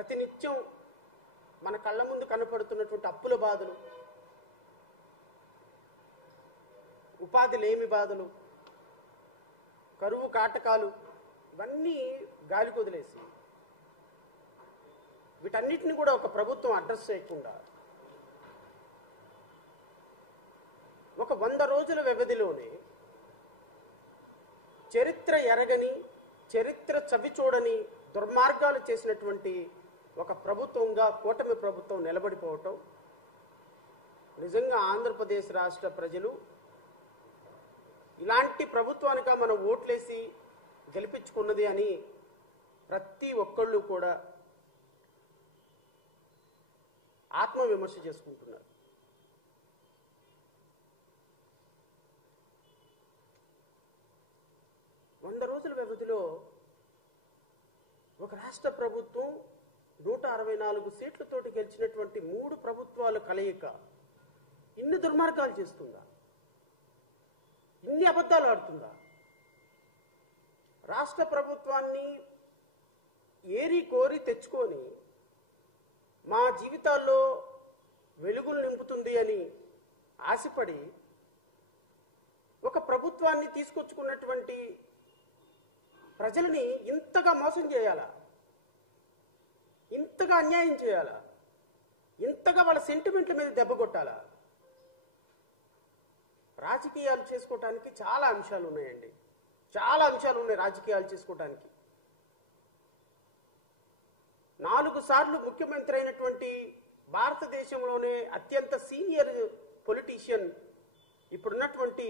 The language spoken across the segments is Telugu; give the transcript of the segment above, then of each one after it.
ప్రతినిత్యం మన కళ్ళ ముందు కనపడుతున్నటువంటి అప్పుల బాధలు, ఉపాధి లేమి బాధలు, కరువు కాటకాలు ఇవన్నీ గాలి కొదిలేసి వీటన్నిటిని కూడా ఒక ప్రభుత్వం అడ్రస్ చేయకుండా ఒక 100 రోజుల వ్యవధిలోనే చరిత్ర ఎరగని, చరిత్ర చవి చూడని దుర్మార్గాలు చేసినటువంటి ఒక ప్రభుత్వంగా కూటమి ప్రభుత్వం నిలబడిపోవటం నిజంగా ఆంధ్రప్రదేశ్ రాష్ట్ర ప్రజలు ఇలాంటి ప్రభుత్వానిక మనం ఓట్లేసి గెలిపించుకున్నది అని ప్రతి ఒక్కళ్ళు కూడా ఆత్మవిమర్శ చేసుకుంటున్నారు. వంద రోజుల వ్యవధిలో ఒక రాష్ట్ర ప్రభుత్వం 164 సీట్లతోటి గెలిచినటువంటి 3 ప్రభుత్వాల కలయిక ఇన్ని దుర్మార్గాలు చేస్తుందా? ఇన్ని అబద్ధాలు ఆడుతుందా? రాష్ట్ర ప్రభుత్వాన్ని ఏరి కోరి తెచ్చుకొని మా జీవితాల్లో వెలుగులు నింపుతుంది అని ఆశపడి ఒక ప్రభుత్వాన్ని తీసుకొచ్చుకున్నటువంటి ప్రజలని ఇంతగా మోసం చేయాలా? ఇంతగా అన్యాయం చేయాలా? ఇంతగా వాళ్ళ సెంటిమెంట్ల మీద దెబ్బ కొట్టాలా? రాజకీయాలు చేసుకోవటానికి చాలా అంశాలు ఉన్నాయండి. చాలా అంశాలు ఉన్నాయి రాజకీయాలు చేసుకోవటానికి. 4 సార్లు ముఖ్యమంత్రి అయినటువంటి భారతదేశంలోనే అత్యంత సీనియర్ పొలిటీషియన్ ఇప్పుడున్నటువంటి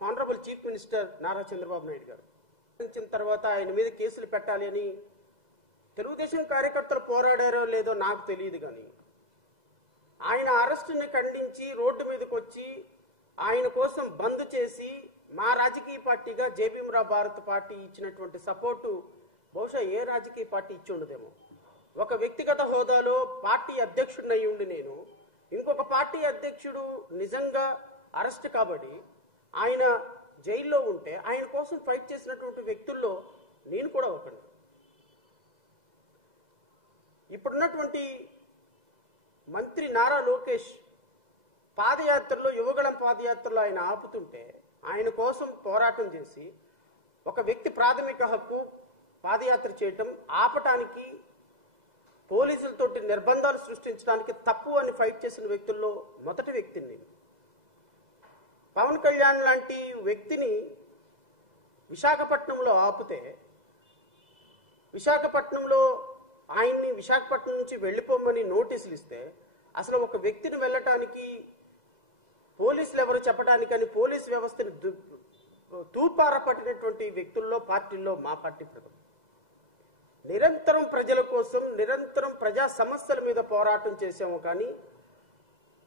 honourable chief minister Nara Chandrababu Naidu గారు వచ్చిన తర్వాత ఆయన మీద కేసులు పెట్టాలి అని తెలుగుదేశం కార్యకర్తలు పోరాడారో లేదో నాకు తెలియదు, కానీ ఆయన అరెస్టుని ఖండించి రోడ్డు మీదకి వచ్చి ఆయన కోసం బంద్ చేసి మా రాజకీయ పార్టీగా జేబీఎంరావు భారత్ పార్టీ ఇచ్చినటువంటి సపోర్టు బహుశా ఏ రాజకీయ పార్టీ ఇచ్చి ఉండదేమో. ఒక వ్యక్తిగత హోదాలో పార్టీ అధ్యక్షుడిని అయి ఉండి నేను ఇంకొక పార్టీ అధ్యక్షుడు నిజంగా అరెస్ట్ కాబట్టి ఆయన జైల్లో ఉంటే ఆయన కోసం ఫైట్ చేసినటువంటి వ్యక్తుల్లో నేను కూడా ఒకడు. ఇప్పుడున్నటువంటి మంత్రి నారా లోకేష్ పాదయాత్రలో, యువగళం పాదయాత్రలో ఆయన ఆపుతుంటే ఆయన కోసం పోరాటం చేసి ఒక వ్యక్తి ప్రాథమిక హక్కు పాదయాత్ర చేయటం ఆపటానికి పోలీసులతోటి నిర్బంధాలు సృష్టించడానికి తప్పు అని ఫైట్ చేసిన వ్యక్తుల్లో మొదటి వ్యక్తిని నేను. పవన్ కళ్యాణ్ లాంటి వ్యక్తిని విశాఖపట్నంలో ఆపితే విశాఖపట్నంలో ఆయన్ని విశాఖపట్నం నుంచి వెళ్ళిపోమని నోటీసులు ఇస్తే అసలు ఒక వ్యక్తిని వెళ్ళటానికి పోలీసులు ఎవరు చెప్పడానికని పోలీస్ వ్యవస్థని తూపార పట్టినటువంటి వ్యక్తుల్లో పార్టీల్లో మా పార్టీ ప్రజలు నిరంతరం ప్రజల కోసం, నిరంతరం ప్రజా సమస్యల మీద పోరాటం చేసాము. కానీ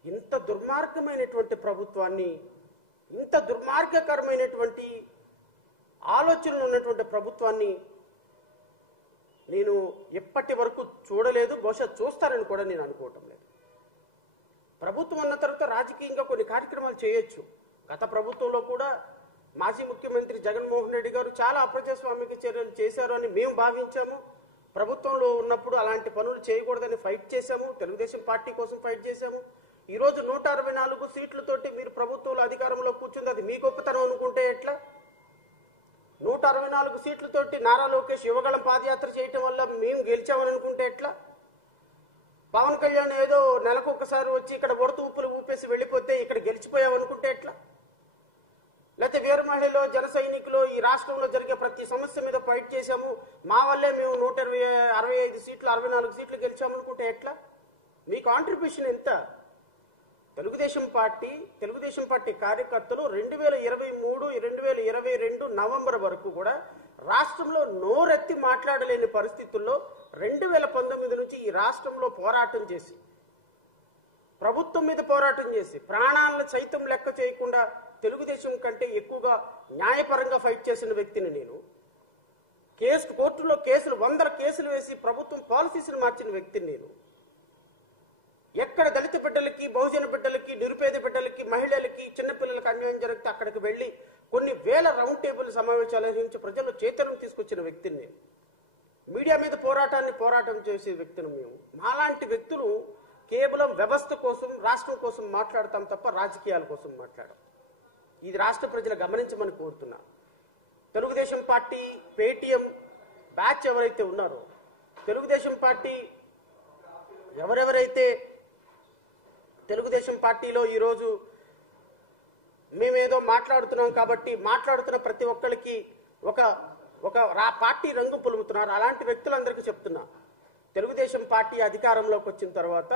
ఇంత దుర్మార్గమైనటువంటి ప్రభుత్వాన్ని, ఇంత దుర్మార్గకరమైనటువంటి ఆలోచనలు ఉన్నటువంటి ప్రభుత్వాన్ని నేను ఎప్పటి వరకు చూడలేదు, బహుశా చూస్తారని కూడా నేను అనుకోవటం లేదు. ప్రభుత్వం అన్న తర్వాత రాజకీయంగా కొన్ని కార్యక్రమాలు చేయొచ్చు. గత ప్రభుత్వంలో కూడా మాజీ ముఖ్యమంత్రి జగన్మోహన్ రెడ్డి గారు చాలా అప్రజాస్వామిక చర్యలు చేశారు అని మేము భావించాము. ప్రభుత్వంలో ఉన్నప్పుడు అలాంటి పనులు చేయకూడదని ఫైట్ చేశాము. తెలుగుదేశం పార్టీ కోసం ఫైట్ చేశాము. ఈరోజు 164 సీట్లతోటి మీరు ప్రభుత్వంలో అధికారంలో కూర్చుంది అది మీ గొప్పతనం అనుకుంటే ఎట్లా? 164 సీట్లతోటి నారా లోకేష్ యువగళం పాదయాత్ర చేయటం వల్ల మేము గెలిచామని అనుకుంటే ఎట్లా? పవన్ కళ్యాణ్ ఏదో నెలకు ఒకసారి వచ్చి ఇక్కడ ఉడత ఊపులు ఊపేసి వెళ్ళిపోతే ఇక్కడ గెలిచిపోయామనుకుంటే ఎట్లా? లేకపోతే వీర మహిళలో, జన సైనికులు ఈ రాష్ట్రంలో జరిగే ప్రతి సమస్య మీద ఫైట్ చేశాము, మా వల్లే మేము 165 సీట్లు 64 సీట్లు గెలిచామనుకుంటే ఎట్లా? మీ కాంట్రిబ్యూషన్ ఎంత? తెలుగుదేశం పార్టీ కార్యకర్తలు 2023, 2022 నవంబర్ వరకు కూడా రాష్ట్రంలో నోరెత్తి మాట్లాడలేని పరిస్థితుల్లో 2019 నుంచి ఈ రాష్ట్రంలో పోరాటం చేసి, ప్రభుత్వం మీద పోరాటం చేసి, ప్రాణాలను సైతం లెక్క చేయకుండా తెలుగుదేశం కంటే ఎక్కువగా న్యాయపరంగా ఫైట్ చేసిన వ్యక్తిని నేను. కోర్టులో కేసులు 100 కేసులు వేసి ప్రభుత్వం పాలసీస్ని మార్చిన వ్యక్తిని నేను. ఎక్కడ దళిత బిడ్డలకి, బహుజన బిడ్డలకి, నిరుపేద బిడ్డలకి, మహిళలకి, చిన్నపిల్లలకి అన్యాయం జరిగితే అక్కడికి వెళ్ళి కొన్ని వేల రౌండ్ టేబుల్ సమావేశాలు నిర్వహించి ప్రజల్లో చైతన్యం తీసుకొచ్చిన వ్యక్తిని నేను. మీడియా మీద పోరాటం చేసే వ్యక్తులు మేము. మాలాంటి వ్యక్తులు కేవలం వ్యవస్థ కోసం, రాష్ట్రం కోసం మాట్లాడతాం తప్ప రాజకీయాల కోసం మాట్లాడం. ఇది రాష్ట్ర ప్రజలు గమనించమని కోరుతున్నా. తెలుగుదేశం పార్టీ పేటీఎం బ్యాచ్ ఎవరైతే ఉన్నారో, తెలుగుదేశం పార్టీ ఎవరెవరైతే తెలుగుదేశం పార్టీలో ఈరోజు మేమేదో మాట్లాడుతున్నాం కాబట్టి మాట్లాడుతున్న ప్రతి ఒక్కరికి ఒక పార్టీ రంగు పులుముతున్నారు. అలాంటి వ్యక్తులందరికీ చెప్తున్నా, తెలుగుదేశం పార్టీ అధికారంలోకి వచ్చిన తర్వాత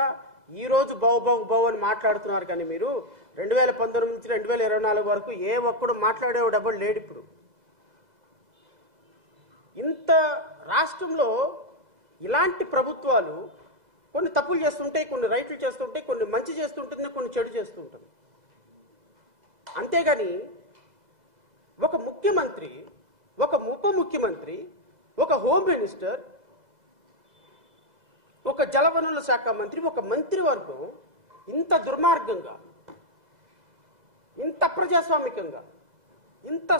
ఈ రోజు బౌ అని మాట్లాడుతున్నారు. కానీ మీరు 2019 నుంచి 2024 వరకు ఏ ఒక్కడు మాట్లాడేవాడు ఎవడు లేడు. ఇప్పుడు ఇంత రాష్ట్రంలో ఇలాంటి ప్రభుత్వాలు కొన్ని తప్పులు చేస్తుంటాయి, కొన్ని రైట్లు చేస్తుంటాయి, కొన్ని మంచి చేస్తుంటుంది, కొన్ని చెడు చేస్తుంటుంది. అంతేగాని ఒక ముఖ్యమంత్రి, ఒక ఉప ముఖ్యమంత్రి, ఒక హోమ్ మినిస్టర్, ఒక జలవనరుల శాఖ మంత్రి, ఒక మంత్రివర్గం ఇంత దుర్మార్గంగా, ఇంత ప్రజాస్వామికంగా, ఇంత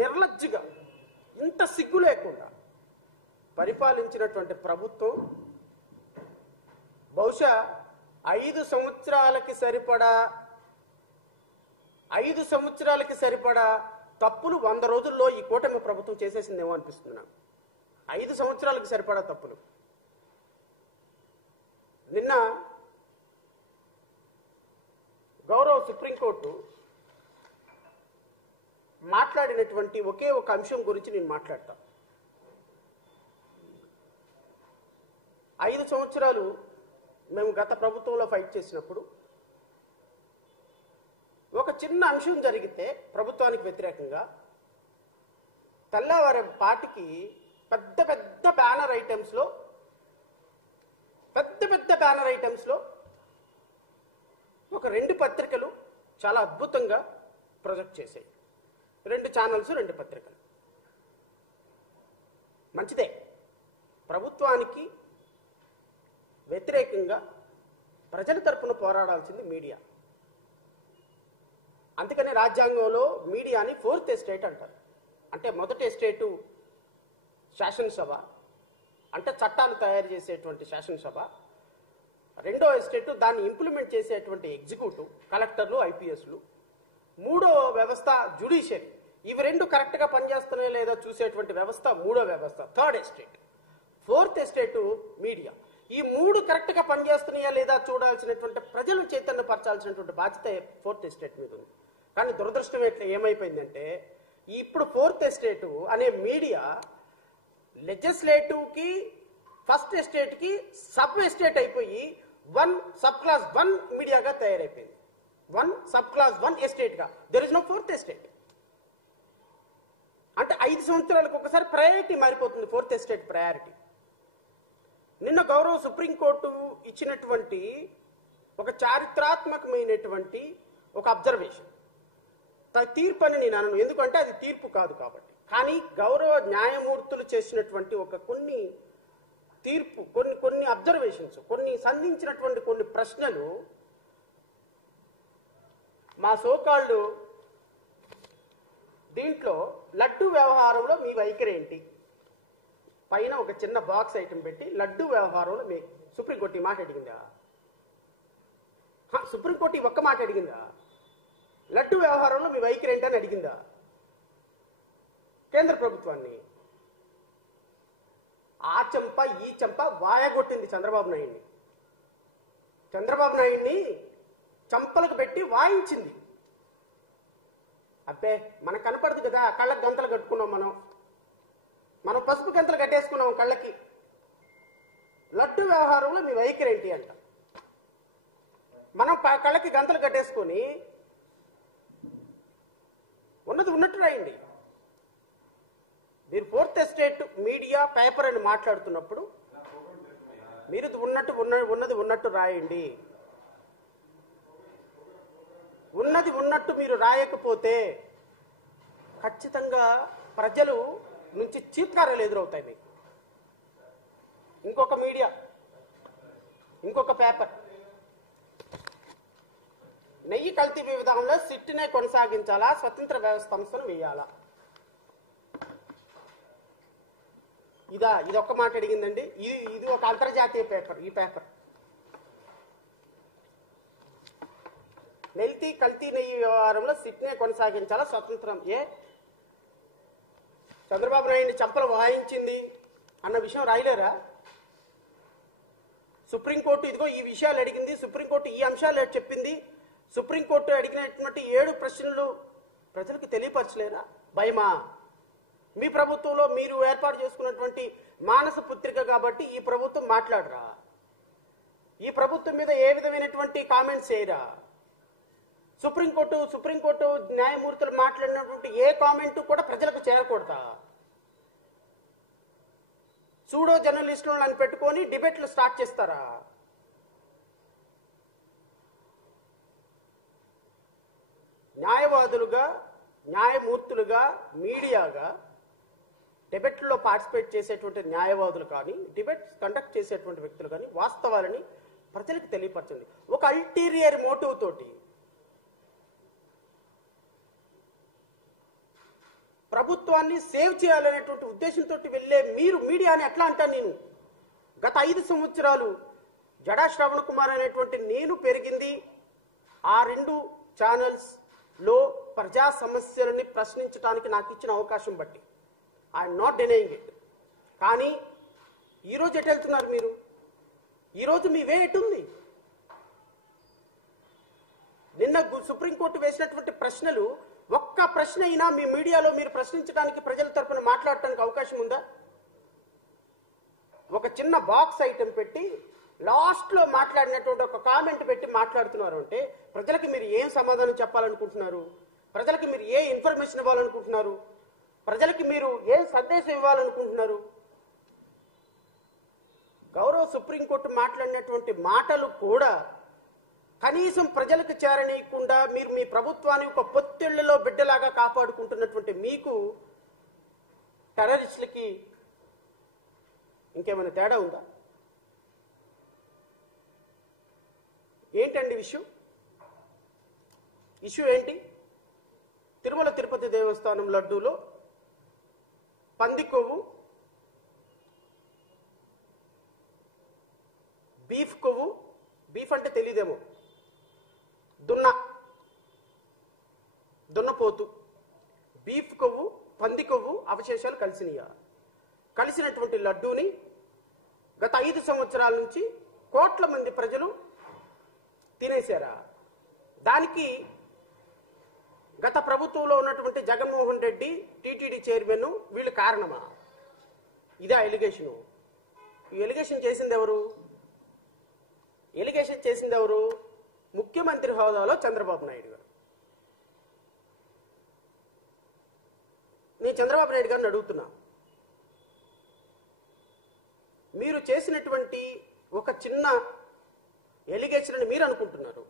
నిర్లజ్జగా, ఇంత సిగ్గు లేకుండా పరిపాలించినటువంటి ప్రభుత్వం బహుశా 5 సంవత్సరాలకి సరిపడా తప్పులు 100 రోజుల్లో ఈ కూటమి ప్రభుత్వం చేసేసిందేమో అనిపిస్తుంది నాకు. 5 సంవత్సరాలకు సరిపడా తప్పులు. నిన్న గౌరవ సుప్రీంకోర్టు మాట్లాడినటువంటి ఒకే ఒక అంశం గురించి నేను మాట్లాడతా. 5 సంవత్సరాలు మేము గత ప్రభుత్వంలో ఫైట్ చేసినప్పుడు ఒక చిన్న అంశం జరిగితే ప్రభుత్వానికి వ్యతిరేకంగా తెల్లవారి పాటికి పెద్ద పెద్ద బ్యానర్ ఐటమ్స్లో ఒక 2 పత్రికలు చాలా అద్భుతంగా ప్రొజెక్ట్ చేశాయి. 2 ఛానల్స్, 2 పత్రికలు. మంచిదే. ప్రభుత్వానికి వ్యతిరేకంగా ప్రజల తరపున పోరాడాల్సింది మీడియా. అందుకని రాజ్యాంగంలో మీడియాని 4th ఎస్టేట్ అంటారు. అంటే మొదటి ఎస్టేటు శాసనసభ, అంటే చట్టాలు తయారు చేసేటువంటి శాసనసభ. రెండో ఎస్టేటు దాన్ని ఇంప్లిమెంట్ చేసేటువంటి ఎగ్జిక్యూటివ్, కలెక్టర్లు, ఐపీఎస్లు. మూడో వ్యవస్థ జ్యుడిషియరీ. ఇవి 2 కరెక్ట్గా పనిచేస్తున్నాయో లేదా చూసేటువంటి వ్యవస్థ మూడో వ్యవస్థ, 3rd estate. 4th estate media. ఈ 3 కరెక్ట్గా పనిచేస్తున్నాయా లేదా చూడాల్సినటువంటి, ప్రజలను చైతన్యపరచాల్సినటువంటి బాధ్యత 4th ఎస్టేట్ మీద ఉంది. కానీ దురదృష్టం ఏమైపోయిందంటే ఇప్పుడు 4th ఎస్టేటు అనే మీడియా లెజిస్లేటివ్కి, ఫస్ట్ ఎస్టేట్కి సబ్ ఎస్టేట్ అయిపోయి 1 సబ్ క్లాస్ 1 మీడియాగా తయారైపోయింది. 1 సబ్ క్లాస్ 1 ఎస్టేట్గా. There is no 4th estate. అంటే 5 సంవత్సరాలకు ఒకసారి ప్రయారిటీ మారిపోతుంది, 4th ఎస్టేట్ ప్రయారిటీ. నిన్న గౌరవ సుప్రీంకోర్టు ఇచ్చినటువంటి ఒక చారిత్రాత్మకమైనటువంటి ఒక అబ్జర్వేషన్, తీర్పు అని నేను అనను, ఎందుకంటే అది తీర్పు కాదు కాబట్టి. కానీ గౌరవ న్యాయమూర్తులు చేసినటువంటి కొన్ని అబ్జర్వేషన్స్, కొన్ని సంధించినటువంటి కొన్ని ప్రశ్నలు మా సోకాళ్ళు దీంట్లో లడ్డు వ్యవహారంలో మీ వైఖరి ఏంటి పైన ఒక చిన్న బాక్స్ ఐటమ్ పెట్టి, లడ్డు వ్యవహారంలో మీ సుప్రీంకోర్టు ఈ మాట అడిగిందా? సుప్రీంకోర్టు ఈ ఒక్క మాట అడిగిందా? లడ్డు వ్యవహారంలో మీ వైఖరి ఏంటి అని అడిగిందా కేంద్ర ప్రభుత్వాన్ని? ఆ చెంప ఈ చెంప వాయగొట్టింది చంద్రబాబు నాయుడిని చంపలకు పెట్టి వాయించింది. అబ్బే మనకు కనపడదు కదా, కళ్ళకు గంతలు కట్టుకున్నాం, మనం పసుపు గంతలు కట్టేసుకున్నాం కళ్ళకి. లడ్డు వ్యవహారంలో మీ వైఖరి ఏంటి అంట. మనం కళ్ళకి గంతలు కట్టేసుకొని ఉన్నది ఉన్నట్టు రాయండి. మీరు 4th ఎస్టేట్ మీడియా పేపర్ అని మాట్లాడుతున్నప్పుడు మీరు ఉన్నది ఉన్నట్టు రాయండి. ఉన్నది ఉన్నట్టు మీరు రాయకపోతే ఖచ్చితంగా ప్రజలు నుంచి చీత్కారాలు ఎదురవుతాయి మీకు. ఇంకొక మీడియా, ఇంకొక పేపర్, నెయ్యి కల్తీ విధానంలో సిట్నే కొనసాగించాలా, స్వతంత్ర వ్యవస్థ సంస్థను వేయాలా? ఇది ఒక్క మాట అడిగిందండి. ఇది ఒక అంతర్జాతీయ పేపర్. ఈ పేపర్ కల్తీ నెయ్యి వ్యవహారంలో సిట్నే కొనసాగించాలా స్వతంత్రం. చంద్రబాబు నాయుడిని చంపలు వాయించింది అన్న విషయం రాయలేరా? సుప్రీంకోర్టు ఇదిగో ఈ విషయాలు అడిగింది, సుప్రీంకోర్టు ఈ అంశాలు చెప్పింది, సుప్రీంకోర్టు అడిగినటువంటి 7 ప్రశ్నలు ప్రజలకు తెలియపరచలేరా? భయమా? మీ ప్రభుత్వంలో మీరు ఏర్పాటు చేసుకున్నటువంటి మానస పుత్రిక కాబట్టి ఈ ప్రభుత్వం మాట్లాడరా? ఈ ప్రభుత్వం మీద ఏ విధమైనటువంటి కామెంట్స్ చేయరా? సుప్రీంకోర్టు న్యాయమూర్తులు మాట్లాడినటువంటి ఏ కామెంట్ కూడా ప్రజలకు చేరకూడదా? సూడో జర్నలిస్టులను పెట్టుకొని డిబేట్లు స్టార్ట్ చేస్తారా? న్యాయవాదులుగా, న్యాయమూర్తులుగా, మీడియాగా డిబేట్లో పార్టిసిపేట్ చేసేటువంటి న్యాయవాదులు కానీ, డిబేట్స్ కండక్ట్ చేసేటువంటి వ్యక్తులు కానీ వాస్తవాలని ప్రజలకు తెలియపరచండి. ఒక అల్టీరియర్ మోటివ్ తోటి ప్రభుత్వాన్ని సేవ్ చేయాలనేటువంటి ఉద్దేశంతో వెళ్ళే మీరు మీడియాని ఎట్లా అంటాను నేను? గత 5 సంవత్సరాలు జడా శ్రవణ కుమార్ అనేటువంటి నేను పెరిగింది ఆ 2 ఛానల్స్ లో ప్రజా సమస్యలని ప్రశ్నించడానికి నాకు ఇచ్చిన అవకాశం బట్టి. I'm not denying it. కానీ ఈరోజు ఎటు వెళ్తున్నారు మీరు? ఈరోజు మీ వే ఎటుంది? నిన్న సుప్రీంకోర్టు వేసినటువంటి ప్రశ్నలు ఒక్క ప్రశ్న అయినా మీ మీడియాలో మీరు ప్రశ్నించడానికి, ప్రజల తరపున మాట్లాడటానికి అవకాశం ఉందా? ఒక చిన్న బాక్స్ ఐటెం పెట్టి లాస్ట్లో మాట్లాడినటువంటి ఒక కామెంట్ పెట్టి మాట్లాడుతున్నారు అంటే ప్రజలకు మీరు ఏం సమాధానం చెప్పాలనుకుంటున్నారు? ప్రజలకు మీరు ఏ ఇన్ఫర్మేషన్ ఇవ్వాలనుకుంటున్నారు? ప్రజలకి మీరు ఏం సందేశం ఇవ్వాలనుకుంటున్నారు? గౌరవ సుప్రీంకోర్టు మాట్లాడినటువంటి మాటలు కూడా కనీసం ప్రజలకు చేరనీయకుండా మీరు మీ ప్రభుత్వాన్ని ఒక పొత్తిళ్లలో బిడ్డలాగా కాపాడుకుంటున్నటువంటి మీకు టెర్రరిస్టులకి ఇంకేమైనా తేడా ఉందా? ఏంటండి ఇష్యూ ఏంటి? తిరుమల తిరుపతి దేవస్థానం లడ్డూలో పంది కొవ్వు, బీఫ్ కొవ్వు, బీఫ్ అంటే తెలియదేమో, దున్నపోతు, బీఫ్ కొవ్వు, పంది కొవ్వు అవశేషాలు కలిసినటువంటి లడ్డూని గత 5 సంవత్సరాల నుంచి కోట్ల మంది ప్రజలు తినేశారా? దానికి గత ప్రభుత్వంలో ఉన్నటువంటి జగన్మోహన్ రెడ్డి, టీటీడీ చైర్మన్ వీళ్ళు కారణమా? ఇదే ఎలిగేషను. ఈ ఎలిగేషన్ చేసింది ఎవరు? ముఖ్యమంత్రి హోదాలో చంద్రబాబు నాయుడు గారు. నేను చంద్రబాబు నాయుడు గారిని అడుగుతున్నా, మీరు చేసినటువంటి ఒక చిన్న ఎలిగేషన్ అని మీరు అనుకుంటున్నారు.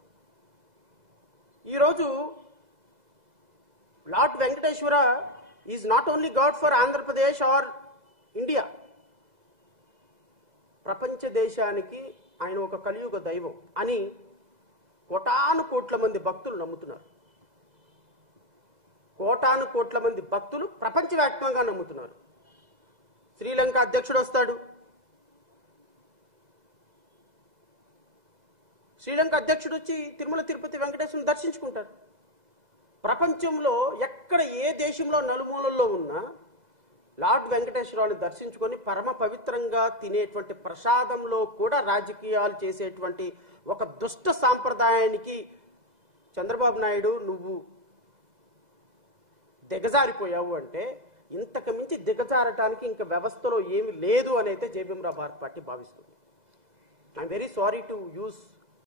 ఈరోజు lord Venkateswara is not only god for Andhra Pradesh or India. ప్రపంచ దేశానికి ఆయన ఒక కలియుగ దైవం అని కోటాను కోట్ల మంది భక్తులు నమ్ముతున్నారు. కోటాను కోట్ల మంది భక్తులు ప్రపంచవ్యాప్తంగా నమ్ముతున్నారు. శ్రీలంక అధ్యక్షుడు వస్తాడు, శ్రీలంక అధ్యక్షుడు వచ్చి తిరుమల తిరుపతి వెంకటేశ్వరుని దర్శించుకుంటారు. ప్రపంచంలో ఎక్కడ ఏ దేశంలో నలుమూలల్లో ఉన్నా లార్డ్ వెంకటేశ్వరరావుని దర్శించుకొని పరమ పవిత్రంగా తినేటువంటి ప్రసాదంలో కూడా రాజకీయాలు చేసేటువంటి ఒక దుష్ట సాంప్రదాయానికి చంద్రబాబు నాయుడు నువ్వు దిగజారిపోయావు అంటే ఇంతకు మించి దిగజారటానికి ఇంకా వ్యవస్థలో ఏమి లేదు అని అయితే జేబీఎం రావు భారత్ పార్టీ భావిస్తుంది. I'm very sorry to use